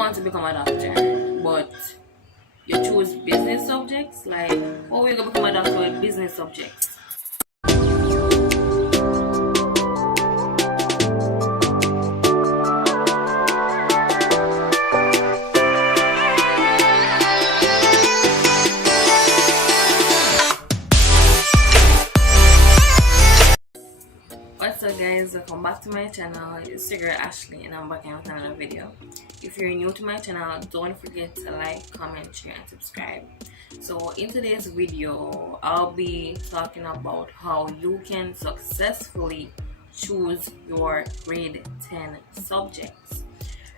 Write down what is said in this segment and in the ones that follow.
want to become a doctor, but you choose business subjects, like how are you gonna become a doctor with business subjects? What's up guys, welcome back to my channel. It's your girl Ashley and I'm back with another video. If you're new to my channel, don't forget to like, comment, share and subscribe. So in today's video, I'll be talking about how you can successfully choose your grade 10 subjects.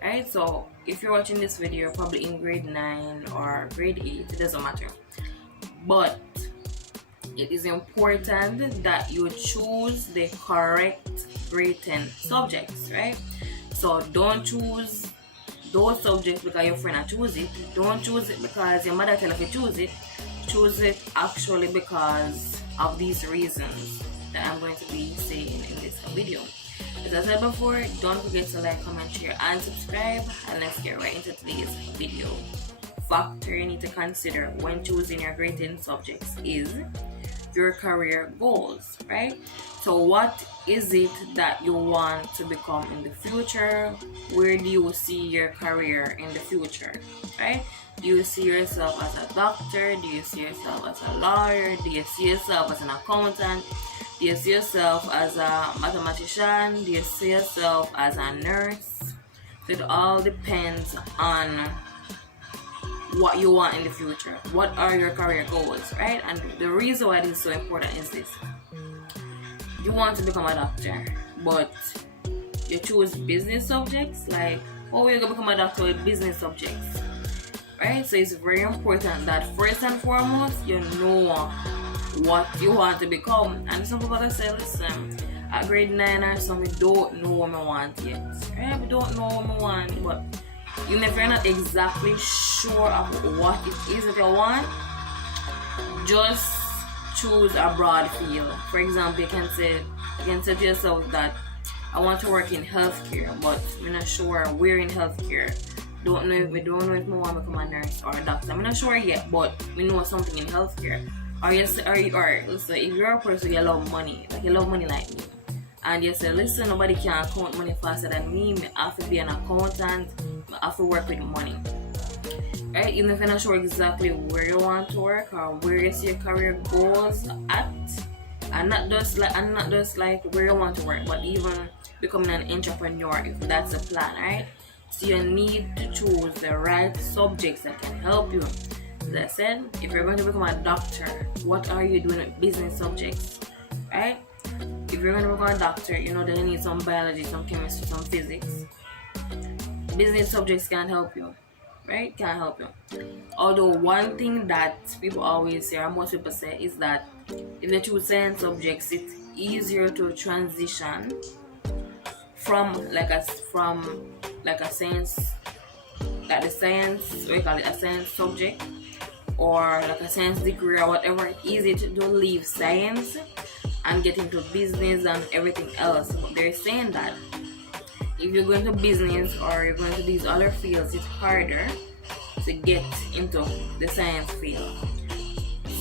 Alright, so if you're watching this video, you're probably in grade 9 or grade 8, it doesn't matter. But it is important that you choose the correct grade 10 subjects, right? So don't choose those subjects because your friend choose it. Don't choose it because your mother tell you to choose it. Choose it actually because of these reasons that I'm going to be saying in this video. As I said before, don't forget to like, comment, share and subscribe, and let's get right into today's video. Factor you need to consider when choosing your grade 10 subjects is your career goals, right? So what is it that you want to become in the future? Where do you see your career in the future, right? Do you see yourself as a doctor? Do you see yourself as a lawyer? Do you see yourself as an accountant? Do you see yourself as a mathematician? Do you see yourself as a nurse? So it all depends on what you want in the future. What are your career goals, right? And the reason why this is so important is this: you want to become a doctor, but you choose business subjects. Like, how are you gonna become a doctor with business subjects, right? So it's very important that first and foremost you know what you want to become. And some people that say, listen, at grade 9 or something, we don't know what we want yet, right? We don't know what we want, but even if you're not exactly sure of what it is that you want, just choose a broad field. For example, you can say to yourself that I want to work in healthcare, but I'm not sure where in healthcare. Don't know if I want to become a nurse or a doctor. I'm not sure yet, but we know something in healthcare. Or listen, if you're a person you love money, like you love money like me, and you say, listen, nobody can count money faster than me. I have to be an accountant. I have to work with money. Right? Even if you're not sure exactly where you want to work or where you see your career goals at, and not just like where you want to work, but even becoming an entrepreneur, if that's the plan, right? So you need to choose the right subjects that can help you. As I said, if you're going to become a doctor, what are you doing with business subjects, right? If you're going to become a doctor, you know that you need some biology, some chemistry, some physics. Business subjects can help you, right? Can help you. Although one thing that people always say, or most people say, is that if you choose science subjects, it's easier to transition from a science, like the science, what you call it, a science subject, or like a science degree or whatever. It's easy to leave science and get into business and everything else. But they're saying that if you're going to business or you're going to these other fields, it's harder to get into the science field.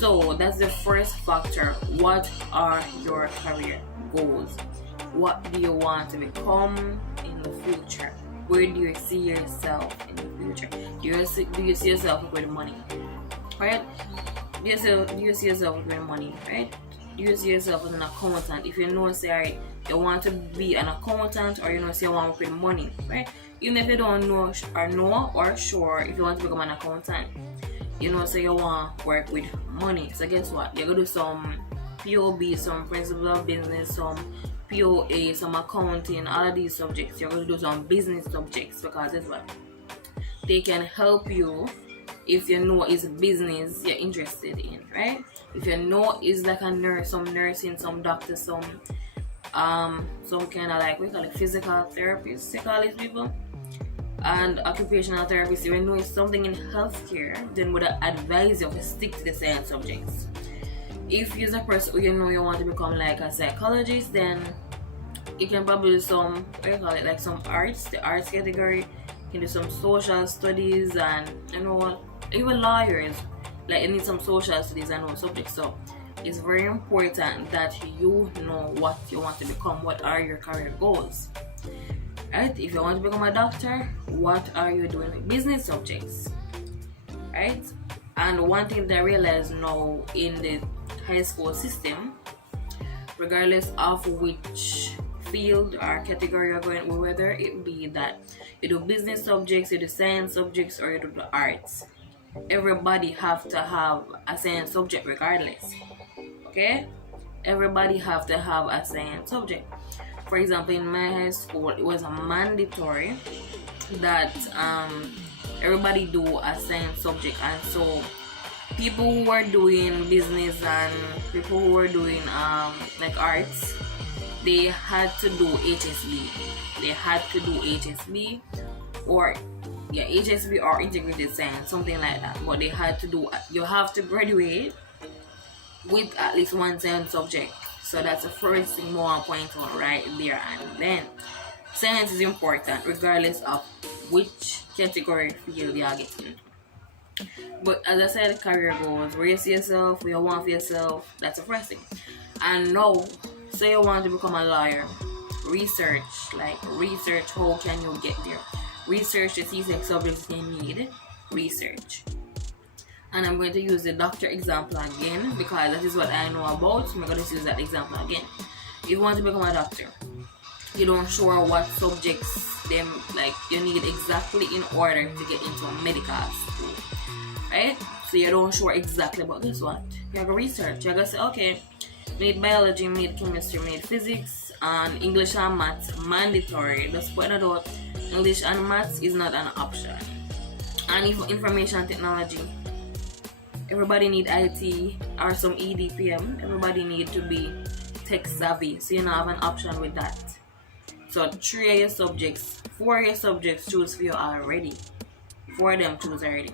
So that's the first factor. What are your career goals? What do you want to become in the future? Where do you see yourself in the future? Do you see yourself with money, right? Do you see yourself with money, right? Do you see yourself as an accountant? If you know, say, alright, you want to be an accountant, or you know, say you want to work with money, right? Even if you don't know or sure if you want to become an accountant, you know, say you want to work with money. So guess what? You're gonna do some POB, some principle of business, some POA, some accounting, all of these subjects. You're gonna do some business subjects because that's what they can help you. If you know it's business you're interested in, right? If you know it's like a nurse, some nursing, some doctor, some kind of like, we call it physical therapists, they call these people, and occupational therapists. If you know it's something in healthcare, then would advise you to stick to the science subjects. If you're a person who you know you want to become like a psychologist, then you can probably do some, what do you call it, like some arts, the arts category. can do some social studies, and even lawyers, like you need some social studies and all subjects. So it's very important that you know what you want to become. What are your career goals? Right? If you want to become a doctor, what are you doing with business subjects? Right? And one thing that I realize now in the high school system, regardless of which field or category you're going, whether it be that you do business subjects, you do science subjects, or you do the arts, everybody have to have a science subject regardless. Okay? Everybody have to have a science subject. For example, in my high school, it was mandatory that everybody do a science subject, and so people who were doing business and people who were doing like arts, they had to do HSB. They had to do HSB or HSB or integrated science, something like that. But they had to do. You have to graduate with at least one science subject. So that's the first thing more point out right there. And then science is important regardless of which category field you are getting. But as I said, career goals, where you see yourself, where you want for yourself, that's the first thing. And now, say you want to become a lawyer, research how can you get there. Research the CSEC subjects you need, research. And I'm going to use the doctor example again because that is what I know about. So I'm going to use that example again. If you want to become a doctor, you don't sure what subjects you need exactly in order to get into a medical school, right? So you don't sure exactly, but guess what? You have to research. You're going to say, okay, we need biology, we need chemistry, we need physics, and English and maths mandatory. Just point it out, English and maths is not an option. And information technology, everybody need IT or some EDPM. Everybody need to be tech savvy, so you don't have an option with that. So 3 of your subjects, 4 of your subjects choose for you already. 4 of them choose already.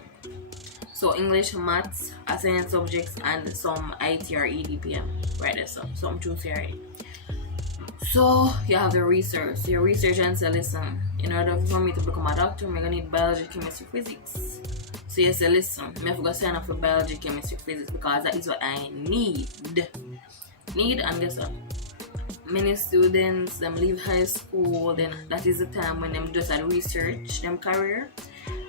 So English, maths, science subjects, and some IT or EDPM. Right there, some choose already. So you have the research. So you research and say, listen, in order for me to become a doctor, I'm gonna need biology, chemistry, physics. So you say, listen, I have to go sign up for biology, chemistry, physics because that is what I need. And guess what? Many students, them leave high school, then that is the time when them just research them career.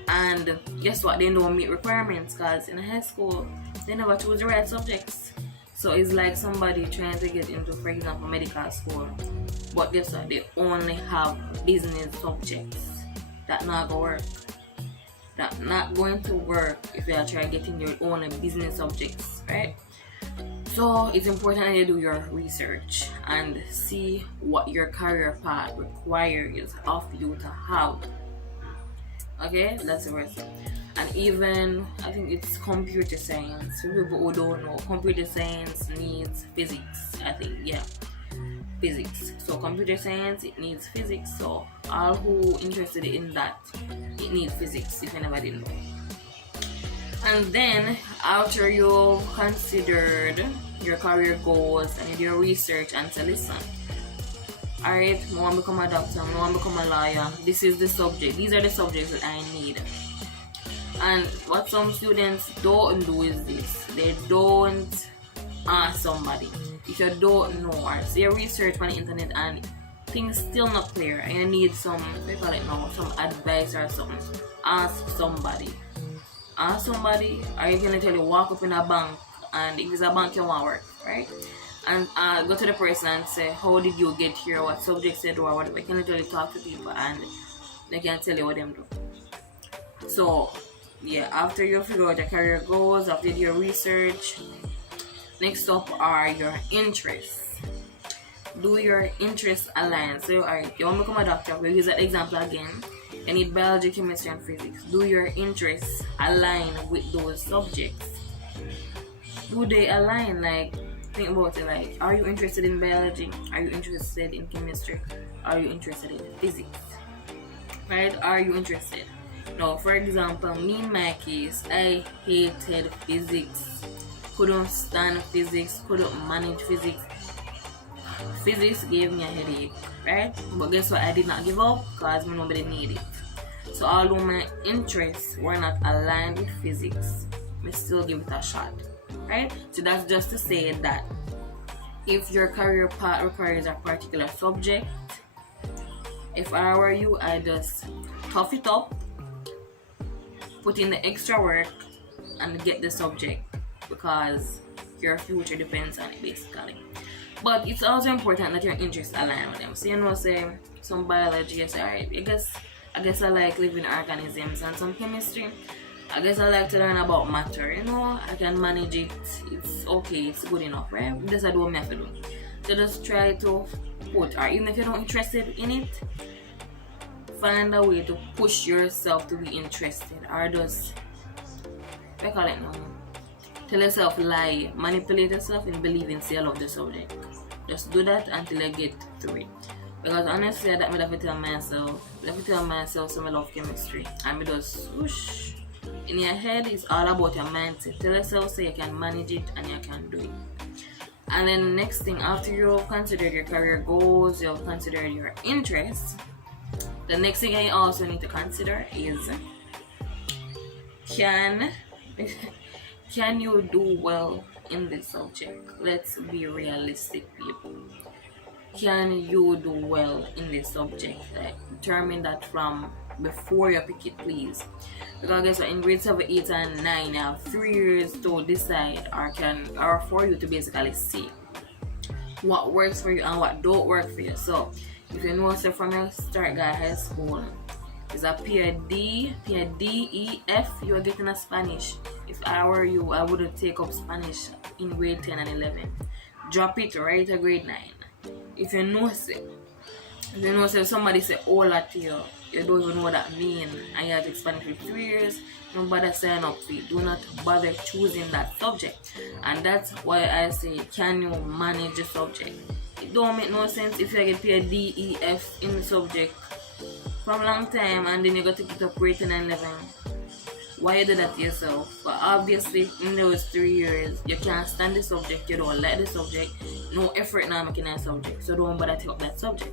And guess what? They don't meet requirements because in high school, they never choose the right subjects. So it's like somebody trying to get into, for example, medical school. But guess what? They only have business subjects. That not gonna work. That not going to work if you are trying getting your own business subjects, right? So it's important that you do your research and see what your career path requires of you to have. Okay, that's the first thing. And even I think it's computer science. For people who don't know, computer science needs physics. I think, yeah, physics. So computer science, it needs physics. So all who interested in that, it needs physics. If anybody know. And then after you've considered your career goals and you do your research and say, listen, alright, I want to become a doctor, I want to become a lawyer, this is the subject, these are the subjects that I need. And what some students don't do is this, they don't ask somebody. If you don't know or say research on the internet and things still not clear and you need some advice or something, ask somebody. Ask somebody, or you can literally walk up in a bank, and if it's a bank you want to work, right? And go to the person and say, how did you get here, what subjects you do, or whatever. You can literally talk to people and they can tell you what them do. So yeah, after you figure out your career goals, after you do your research, next up are your interests. Do your interests align? So alright, you want to become a doctor, we'll use that example again. You need biology, chemistry, and physics. Do your interests align with those subjects? Do they align? Like, think about it. Like, are you interested in biology? Are you interested in chemistry? Are you interested in physics? Right? Are you interested? Now, for example, me in my case, I hated physics. Couldn't stand physics. Couldn't manage physics. Physics gave me a headache, right? But guess what? I did not give up because nobody needed it. So although my interests were not aligned with physics, I still give it a shot, right? So that's just to say that if your career path requires a particular subject, if I were you, I just tough it up, put in the extra work, and get the subject, because your future depends on it basically. But it's also important that your interests align with them. So you know, say some biology, yes, alright, I guess I like living organisms, and some chemistry, I guess I like to learn about matter. You know, I can manage it. It's okay. It's good enough, right? That's what I have to do. So just try to put, or even if you're not interested in it, find a way to push yourself to be interested, or just, I call it now, tell yourself lie, manipulate yourself in believing say you love the subject. Just do that until I get through it. Because honestly, that I have to tell myself so I love chemistry. And I just whoosh. In your head, it's all about your mindset. Tell yourself so you can manage it and you can do it. And then the next thing, after you've considered your career goals, you've considered your interests, the next thing I also need to consider is, can you do well in this subject? Let's be realistic, people. Can you do well in this subject? Like, determine that from before you pick it, please. Because guess what, in grade 7, 8, and 9, you have 3 years to decide, or for you to basically see what works for you and what don't work for you. So if you know, say from your start guy high school, it's a peer D, E, F, you are getting a Spanish. If I were you, I would take up Spanish in grade 10 and 11. Drop it right to grade 9. If you know, say somebody say hola to you, you don't even know what that means, and you have to take Spanish for 3 years, don't bother sign up for it. Do not bother choosing that subject. And that's why I say, can you manage the subject? It don't make no sense if you get paid D, E, F in the subject from a long time, and then you got to get up grade 10 and 11. Why you do that to yourself? But obviously, in those 3 years, you can't stand the subject, you don't like the subject, no effort now making that subject, so don't bother take up that subject.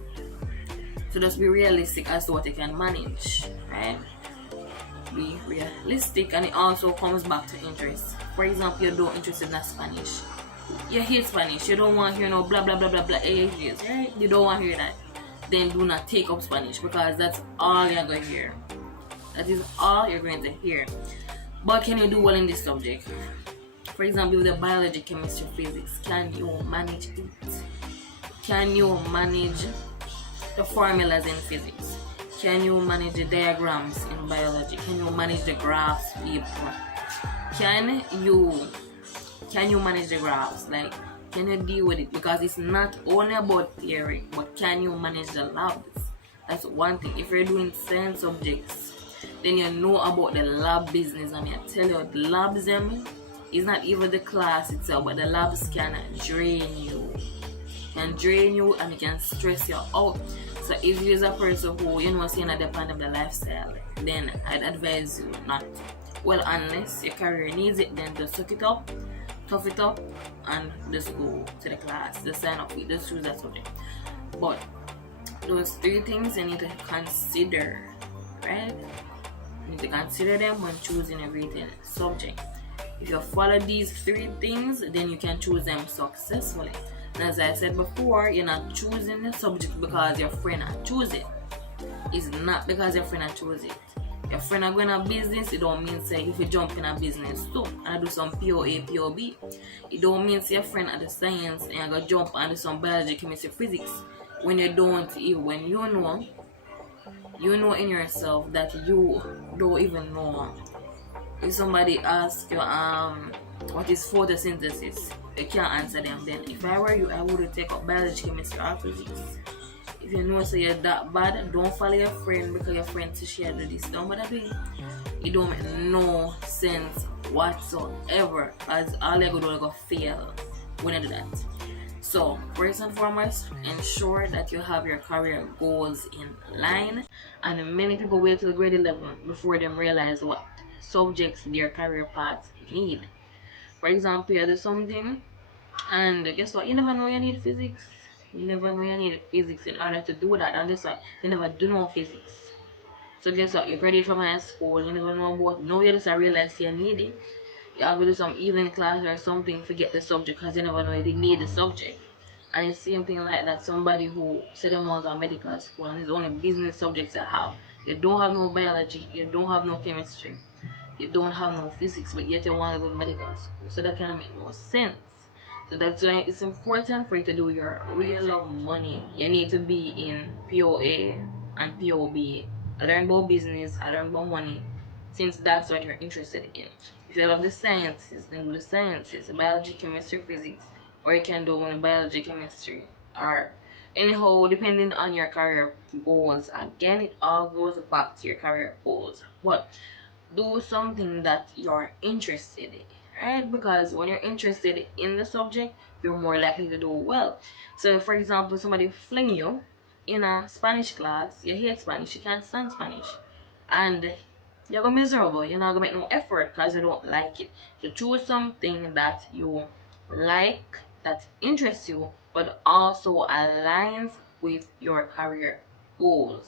So just be realistic as to what you can manage, right? Be realistic, and it also comes back to interest. For example, you don't interested in Spanish. You hate Spanish, you don't want to hear no blah blah blah blah blah AAs, right? You don't want to hear that. Then do not take up Spanish, because that's all you're going to hear. That is all you're going to hear. But can you do well in this subject? For example, with the biology, chemistry, physics, can you manage it? Can you manage the formulas in physics? Can you manage the diagrams in biology? Can you manage the graphs, people? Can you manage the graphs? Like, can you deal with it? Because it's not only about theory, but can you manage the labs? That's one thing. If you're doing science subjects, then you know about the lab business. I mean, I tell you, the labs, it's not even the class itself, but the labs can drain you. And it can stress you out. So if you're a person who, saying at the point of the lifestyle, then I'd advise you not. Well, unless your career needs it, then just suck it up, tough it up, and just go to the class, just sign up, just choose that subject. But those 3 things you need to consider, right? You need to consider them when choosing a rated subject. If you follow these 3 things, then you can choose them successfully. And as I said before, you're not choosing the subject because your friend choose it. It's not because your friend choose it. Your friend are going to business, it don't mean say if you jump in a business too and do some POA, POB, it don't mean say your friend at the science and you go jump and do some biology, chemistry, physics when you don't even, when you know in yourself that you don't even know. If somebody asks you what is photosynthesis, you can't answer them. Then if I were you, I would take up biology, chemistry, or physics. If you know so you're that bad, don't follow your friend because your friend says she do this. Don't bother doing it. It don't make no sense whatsoever, as all you're going to fail when you do that. So first and foremost, ensure that you have your career goals in line. And many people wait till grade 11 before them realize what subjects their career path need. For example, you do something, and guess what? You never know you need physics. You never know you need physics in order to do that, and that's why you never do no physics. So guess what? You graduate from high school, you never know what. Now you just realize you need it. You have to do some evening class or something to get the subject because you never know you need the subject. And it's same thing like that. Somebody who said them was a medical school and it's only business subjects they have. You don't have no biology, you don't have no chemistry, you don't have no physics, but yet you want to go to medical school. So that kind of make no sense. So that's why it's important for you to do your real money. You need to be in POA and POB. I learn about business, I learn about money, since that's what you're interested in. If you love the sciences, then do the sciences, biology, chemistry, physics, or you can do only biology, chemistry, or anyhow, depending on your career goals. Again, it all goes back to your career goals. But do something that you're interested in, right? Because when you're interested in the subject, you're more likely to do well. So for example, somebody fling you in a Spanish class, you hate Spanish, you can't stand Spanish, and you're gonna be miserable, you're not gonna make no effort because you don't like it. So choose something that you like, that interests you, but also aligns with your career goals.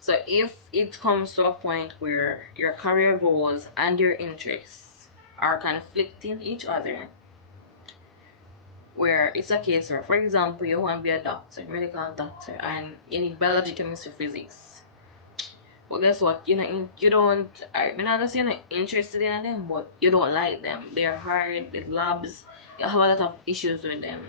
So if it comes to a point where your career goals and your interests are conflicting each other, where it's a case where, for example, you want to be a doctor, medical doctor, and you need biology, chemistry, physics. But guess what? You don't. I mean, not just you're not interested in them, but you don't like them. They're hard. The labs. You have a lot of issues with them.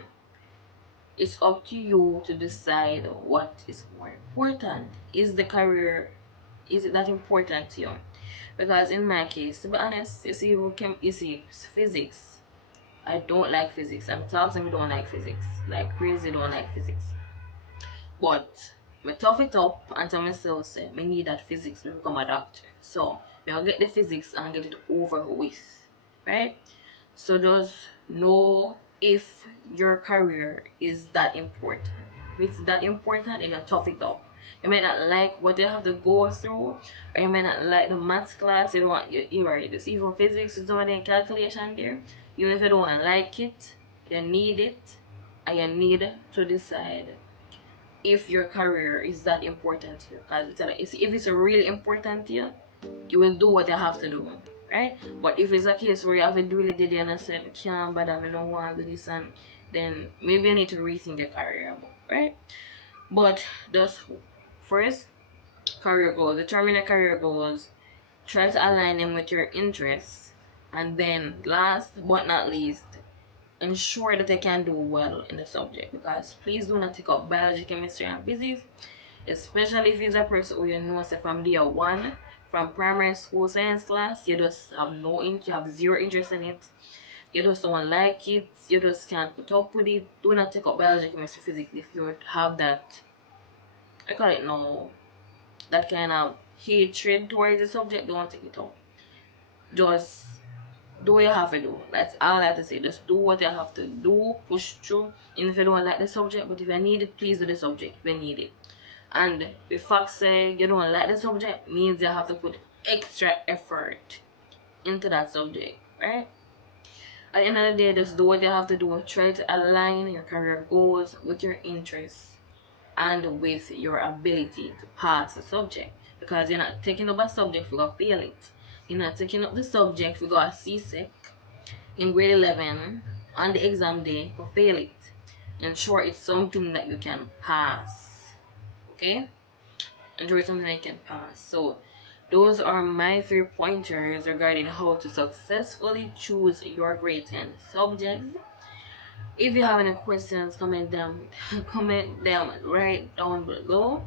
It's up to you to decide what is more important. Is the career, is it that important to you? Because in my case, to be honest, you see physics. I don't like physics. I'm telling me don't like physics. Like crazy don't like physics. But me tough it up and tell myself say me need that physics to become a doctor. So I'll get the physics and get it over with. Right? So just know if your career is that important. If it's that important, then you tough it up. You may not like what you have to go through, or you may not like the maths class. You don't want you are just even physics is doing any calculation there. Even if you don't like it, you need it, and you need to decide if your career is that important to you. Because if it's really important to you, you will do what you have to do, right? But if it's a case where you haven't really did it and I said, can't bother, I don't want to do this, and then maybe you need to rethink your career, right? But just first, career goals. Determine your career goals. Try to align them with your interests. And then, last but not least, ensure that they can do well in the subject. Because please do not take up biology, chemistry, and physics, especially if it's a person who you know say from day one, from primary school science class, you just have no interest, you have zero interest in it, you just don't like it, you just can't put up with it. Do not take up biology, chemistry, physics if you have that, I call it no, that kind of hatred towards the subject. Don't take it up. Just do what you have to do. That's all I have to say. Just do what you have to do, push through. And if you don't like the subject, but if you need it, please do the subject if you need it. And the fact say you don't like the subject means you have to put extra effort into that subject, right? At the end of the day, just do what you have to do. Try to align your career goals with your interests and with your ability to pass the subject. Because you're not taking up a subject, you're going to fail it. You're not taking up the subject, you're going to CSEC in grade 11 on the exam day, you fail it. Ensure it's something that you can pass. Okay? Ensure it's something that you can pass. So, those are my 3 pointers regarding how to successfully choose your grade 10 subjects. If you have any questions, comment them comment them right down below.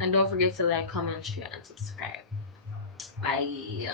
And don't forget to like, comment, share, and subscribe. Bye.